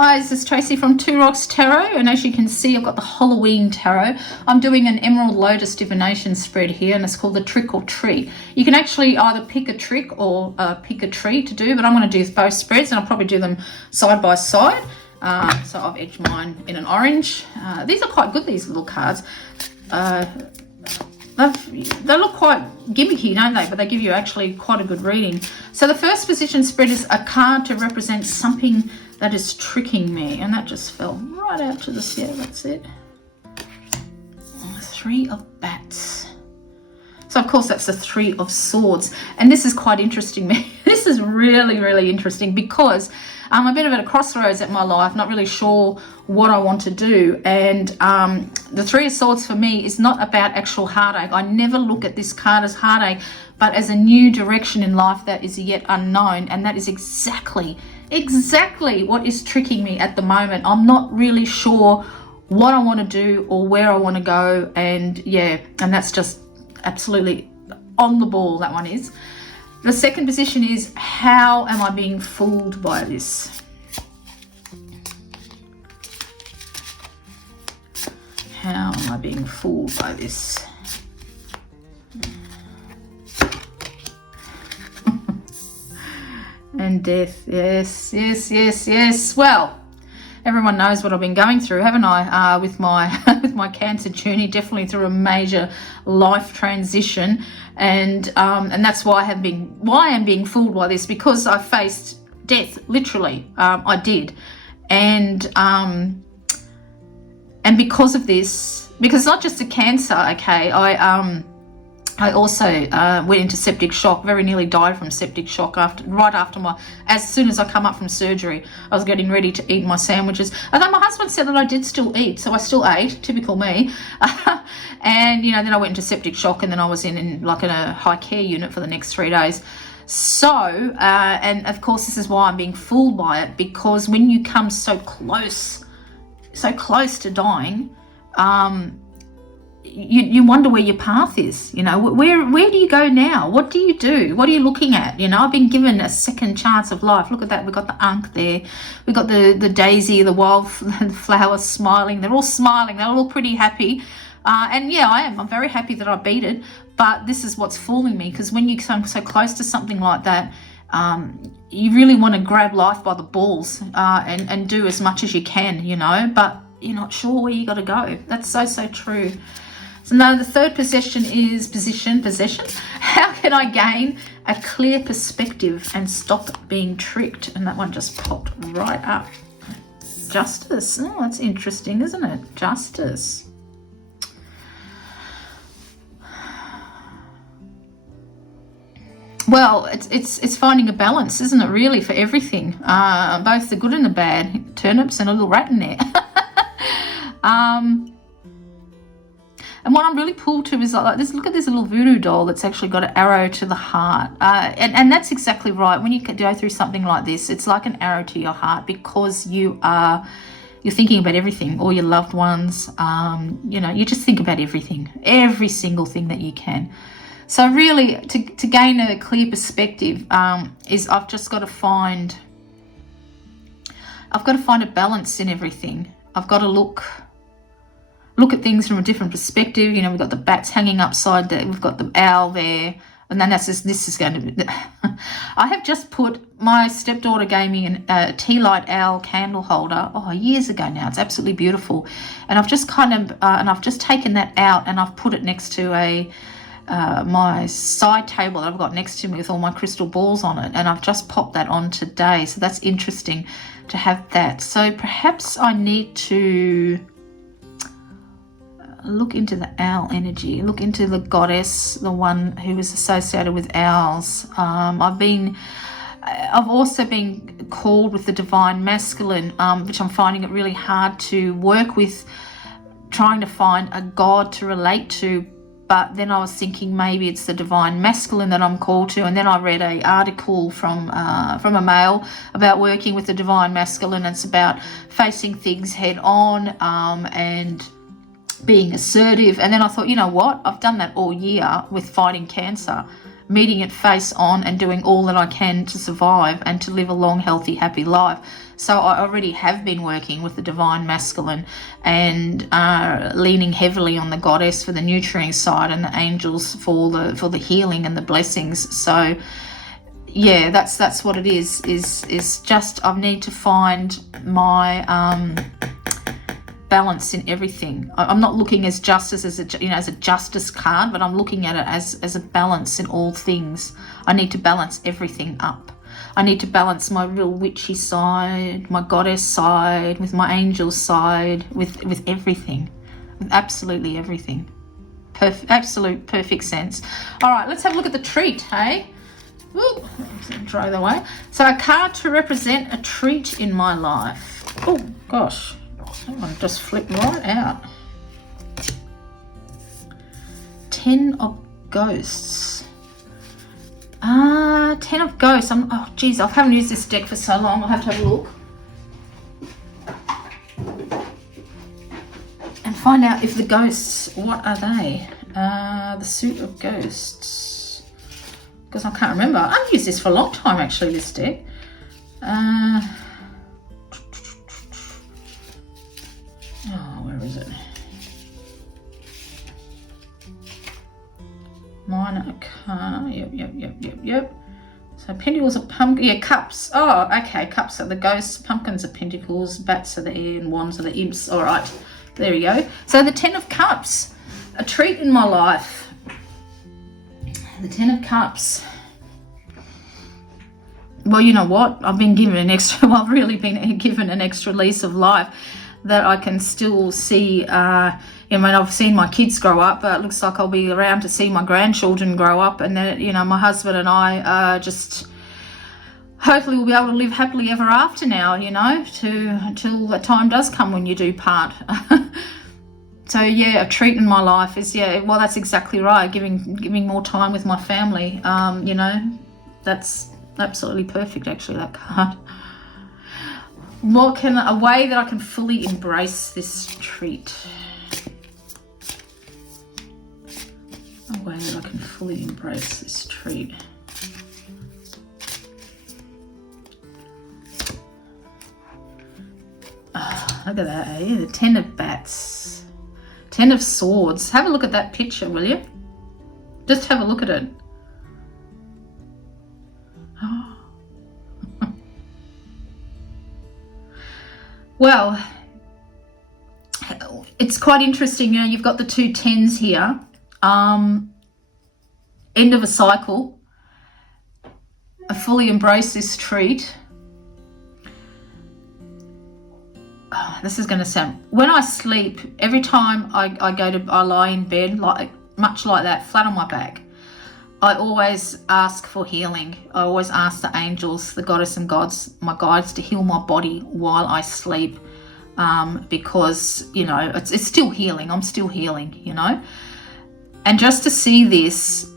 Hi, this is Tracy from Two Rocks Tarot, and as you can see, I've got the Halloween Tarot. I'm doing an Emerald Lotus Divination spread here, and it's called the Trick or Treat. You can actually either pick a trick or pick a tree to do, but I'm going to do both spreads, and I'll probably do them side by side. So I've edged mine in an orange. These are quite good, these little cards. They look quite gimmicky, don't they? But they give you actually quite a good reading. So the first position spread is a card to represent something that is tricking me. And that just fell right out to the, yeah, that's it. Three of Bats. So, of course, that's the Three of Swords. And this is quite interesting. This is really, really interesting because I'm a bit of at a crossroads at my life, not really sure what I want to do. And the Three of Swords for me is not about actual heartache. I never look at this card as heartache, but as a new direction in life that is yet unknown. And that is exactly what is tricking me at the moment. I'm not really sure what I want to do or where I want to go. And yeah, and that's just absolutely on the ball, that one is. The second position is, how am I being fooled by this? How am I being fooled by this? And Death, yes. Well, everyone knows what I've been going through, haven't I? With my with my cancer journey, definitely through a major life transition, and that's why I'm being fooled by this, because I faced death, literally. I did, and because of this, because it's not just a cancer, okay. I also went into septic shock, very nearly died from septic shock right after as soon as I come up from surgery. I was getting ready to eat my sandwiches. Although my husband said that I did still eat, so I still ate, typical me. And, then I went into septic shock, and then I was in like in a high care unit for the next 3 days. So, and of course, this is why I'm being fooled by it, because when you come so close to dying, you wonder where your path is. Where do you go now? What do you do? What are you looking at? I've been given a second chance of life. Look at that. We've got the Ankh there. We've got the daisy, the wildflower smiling. They're all smiling. They're all pretty happy. And yeah, I'm very happy that I beat it. But this is what's fooling me, because when you come so close to something like that, you really want to grab life by the balls and do as much as you can, but you're not sure where you got to go. That's so true. So now the third position is possession. How can I gain a clear perspective and stop being tricked? And that one just popped right up. Justice. Oh, that's interesting, isn't it? Justice. Well, it's finding a balance, isn't it, really, for everything? Both the good and the bad. Turnips and a little rat in there. And what I'm really pulled to is like this. Look at this little voodoo doll that's actually got an arrow to the heart. And that's exactly right. When you go through something like this, it's like an arrow to your heart, because you're thinking about everything, all your loved ones. You just think about everything, every single thing that you can. So really, to gain a clear perspective, is I've just got to find a balance in everything. I've got to look at things from a different perspective. We've got the bats hanging upside there. We've got the owl there. And then this is going to be... I have just put... My stepdaughter gave me a tea light owl candle holder, years ago now. It's absolutely beautiful. And I've just I've just taken that out, and I've put it next to my side table that I've got next to me with all my crystal balls on it. And I've just popped that on today. So that's interesting to have that. So perhaps I need to... look into the owl energy, look into the goddess, the one who is associated with owls. I've also been called with the divine masculine, which I'm finding it really hard to work with, trying to find a god to relate to. But then I was thinking maybe it's the divine masculine that I'm called to. And then I read an article from a male about working with the divine masculine. It's about facing things head on, and being assertive. And then I thought, you know what? I've done that all year with fighting cancer. meeting it face on and doing all that I can to survive and to live a long, healthy, happy life. So I already have been working with the divine masculine and leaning heavily on the goddess for the nurturing side and the angels for the healing and the blessings. So yeah, that's what it is just I need to find my balance in everything. I'm not looking as justice as a justice card, but I'm looking at it as a balance in all things. I need to balance everything up. I need to balance my real witchy side, my goddess side, with my angel side, with everything, with absolutely everything. Absolute perfect sense. All right, let's have a look at the treat, hey? Ooh, throw that away. So a card to represent a treat in my life. Oh gosh, that one just flipped right out. 10 of Ghosts. 10 of Ghosts. Oh geez, I haven't used this deck for so long. I'll have to have a look and find out if the ghosts, what are they? The Suit of Ghosts. Because I can't remember. I've used this for a long time actually, this deck. Where is it? Minor Arcana. Yep. So Pentacles are pumpkin. Yeah, Cups. Oh, okay, Cups are the ghosts. Pumpkins are Pentacles. Bats are the air, and Wands are the imps. All right, there we go. So the 10 of Cups, a treat in my life. The 10 of Cups. Well, you know what? I've been given an extra. Well, I've really been given an extra lease of life that I can still see. I've seen my kids grow up, but it looks like I'll be around to see my grandchildren grow up, and then my husband and I just hopefully we'll be able to live happily ever after now. Until the time does come when you do part. So yeah, a treat in my life is well, that's exactly right. Giving more time with my family. That's absolutely perfect actually, that card. A way that I can fully embrace this treat. A way that I can fully embrace this treat. Oh, look at that, eh? The 10 of Bats. 10 of Swords. Have a look at that picture, will you? Just have a look at it. Oh. Well, it's quite interesting. You've got the two 10s here. End of a cycle. I fully embrace this treat. Oh, this is going to sound... When I sleep, every time I lie in bed, much like that, flat on my back, I always ask for healing. I always ask the angels, the goddess and gods, my guides, to heal my body while I sleep, because it's still healing. I'm still healing, and just to see this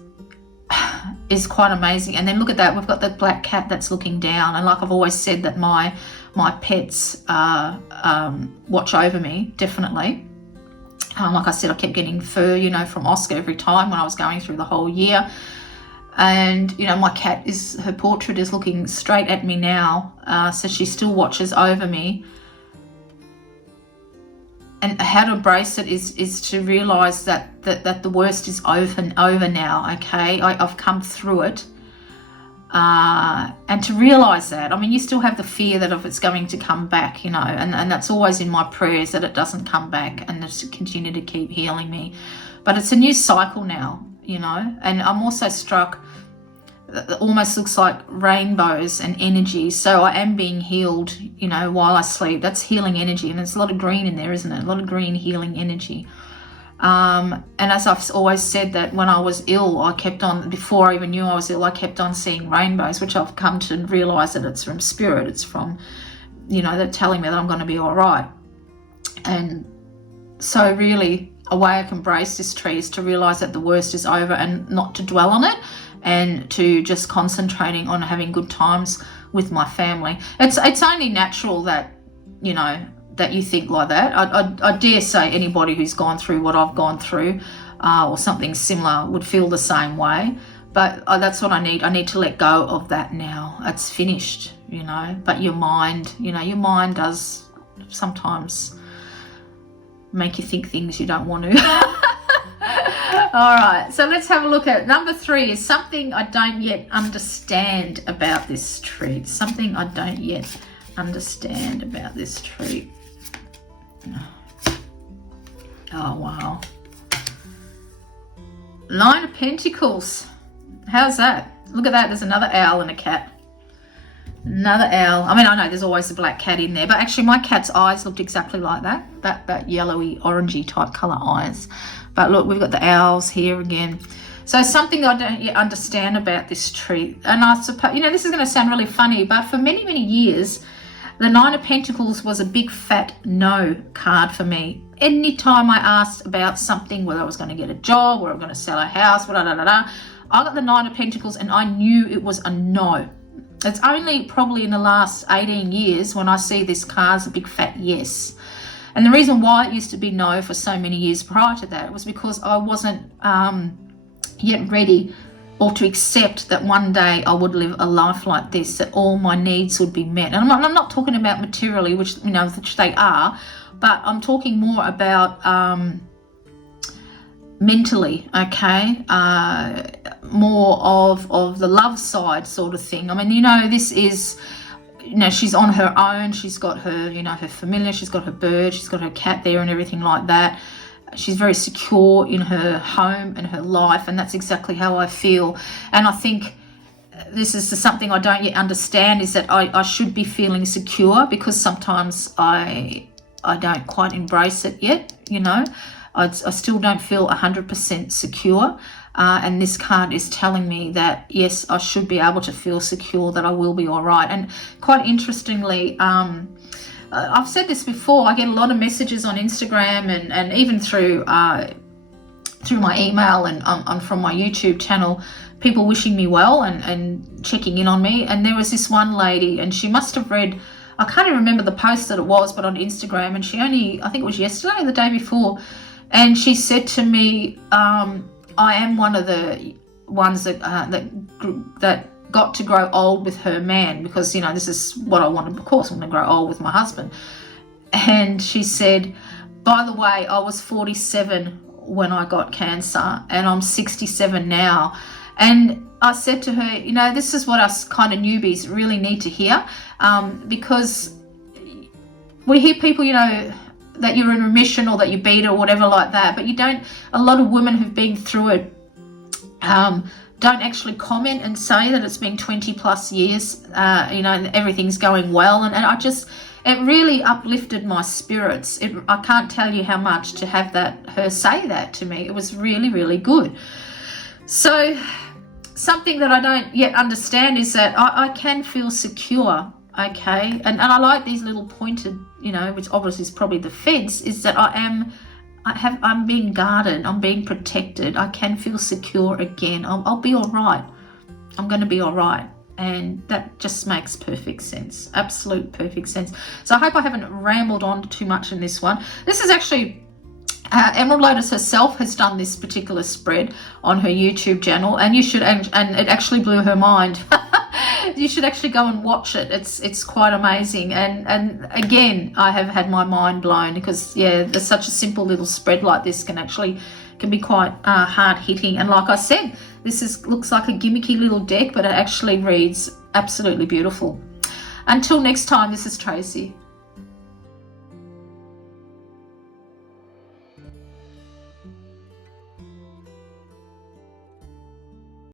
is quite amazing. And then look at that, we've got that black cat that's looking down, and like I've always said, that my pets watch over me, definitely. Like I said, I kept getting fur, from Oscar every time when I was going through the whole year. And, my cat her portrait is looking straight at me now. So she still watches over me. And how to embrace it is to realise that the worst is over now, okay? I've come through it. And to realise that, you still have the fear that if it's going to come back, and that's always in my prayers, that it doesn't come back and just continue to keep healing me. But it's a new cycle now, and I'm also struck, it almost looks like rainbows and energy. So I am being healed, while I sleep. That's healing energy, and there's a lot of green in there, isn't it? A lot of green healing energy. And as I've always said, that when I was ill, before I even knew I was ill, I kept on seeing rainbows, which I've come to realise that it's from spirit. It's from, they're telling me that I'm going to be all right. And so really a way I can embrace this tree is to realise that the worst is over and not to dwell on it, and to just concentrating on having good times with my family. It's only natural that, that you think like that. I dare say anybody who's gone through what I've gone through or something similar would feel the same way. But that's what I need. I need to let go of that now. It's finished, you know. But your mind, you know, your mind does sometimes make you think things you don't want to. All right, so let's have a look at number 3 is something I don't yet understand about this tree. Something I don't yet understand about this tree. Oh, wow. 9 of Pentacles. How's that? Look at that. There's another owl and a cat. Another owl. I mean, I know there's always a black cat in there, but actually my cat's eyes looked exactly like that. That yellowy, orangey type colour eyes. But look, we've got the owls here again. So something I don't yet understand about this tree. And I suppose, you know, this is going to sound really funny, but for many, many years, the 9 of Pentacles was a big fat no card for me. Anytime I asked about something, whether I was going to get a job, or I was going to sell a house, I got the 9 of Pentacles and I knew it was a no. It's only probably in the last 18 years when I see this card as a big fat yes. And the reason why it used to be no for so many years prior to that was because I wasn't yet ready or to accept that one day I would live a life like this, that all my needs would be met. And I'm not talking about materially, which, you know, which they are, but I'm talking more about mentally, okay? More of the love side sort of thing. I mean, you know, this is, you know, she's on her own. She's got her, you know, her familiar. She's got her bird. She's got her cat there and everything like that. She's very secure in her home and her life, and that's exactly how I feel. And I think this is something I don't yet understand, is that I should be feeling secure, because sometimes I don't quite embrace it yet, you know. I still don't feel 100% secure. And this card is telling me that, yes, I should be able to feel secure, that I will be all right. And quite interestingly, I've said this before, I get a lot of messages on Instagram and even through my email and from my YouTube channel, people wishing me well and checking in on me. And there was this one lady, and she must have read, I can't even remember the post that it was, but on Instagram, and she only, I think it was yesterday or the day before, and she said to me, I am one of the ones that got to grow old with her man, because, you know, this is what I wanted. Of course, I want to grow old with my husband. And she said, by the way, I was 47 when I got cancer, and I'm 67 now. And I said to her, you know, this is what us kind of newbies really need to hear, because we hear people, you know, that you're in remission or that you beat it or whatever like that, but you don't, a lot of women who've been through it don't actually comment and say that it's been 20 plus years, you know, and everything's going well. And I just, it really uplifted my spirits. I can't tell you how much to have her say that to me. It was really, really good. So something that I don't yet understand is that I can feel secure, okay? And I like these little pointed, you know, which obviously is probably the fence, is that I'm being guarded, I'm being protected, I can feel secure again. I'll be all right. I'm going to be all right. And that just makes perfect sense, absolute perfect sense. So I hope I haven't rambled on too much in this one. This is actually, Emerald Lotus herself has done this particular spread on her YouTube channel, and you should, and it actually blew her mind. You should actually go and watch it. It's quite amazing. And again, I have had my mind blown, because yeah, there's such a simple little spread like this can be quite hard hitting. And like I said, this looks like a gimmicky little deck, but it actually reads absolutely beautiful. Until next time, this is Tracy.